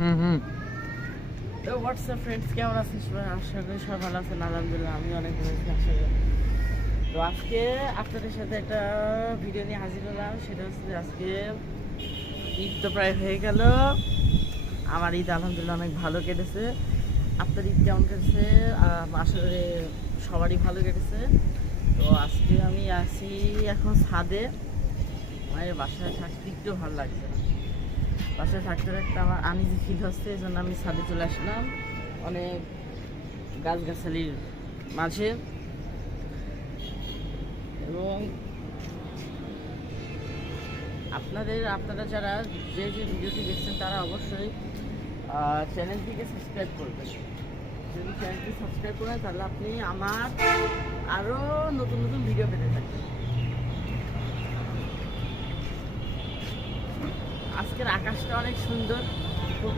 তো WhatsApp friends, কেমন আছেন সবাই? আশা করি সবাই ভালো আছেন। আলহামদুলিল্লাহ আমি অনেক ভালো আছি, আশা করি। তো আজকে আপনাদের সাথে একটা ভিডিও নিয়ে হাজির হলাম। সেটা হচ্ছে যে আজকে ঈদ তো প্রায় হয়ে গেল। আমার ঈদ আলহামদুলিল্লাহ অনেক ভালো কেটেছে। আপনার ঈদ কেমন কেটেছে? আশা করি সবারই ভালো কেটেছে। তো আজকে আমি আছি এখন ছাদে। মায়ের বাসায় থাকতে একটু ভালো লাগছে না। বাসায় থাকতে থাকতে আমার আনইজি ফিল হচ্ছে, এই জন্য আমি ছাদে চলে আসলাম অনেক গাছগাছালির মাঝে। এবং আপনারা যারা যে ভিডিওটি দেখছেন তারা অবশ্যই চ্যানেলটিকে সাবস্ক্রাইব করবেন। যদি চ্যানেলটি সাবস্ক্রাইব করেন তাহলে আপনি আমার আরও নতুন নতুন ভিডিও পেতে থাকবেন। আজকের আকাশটা অনেক সুন্দর।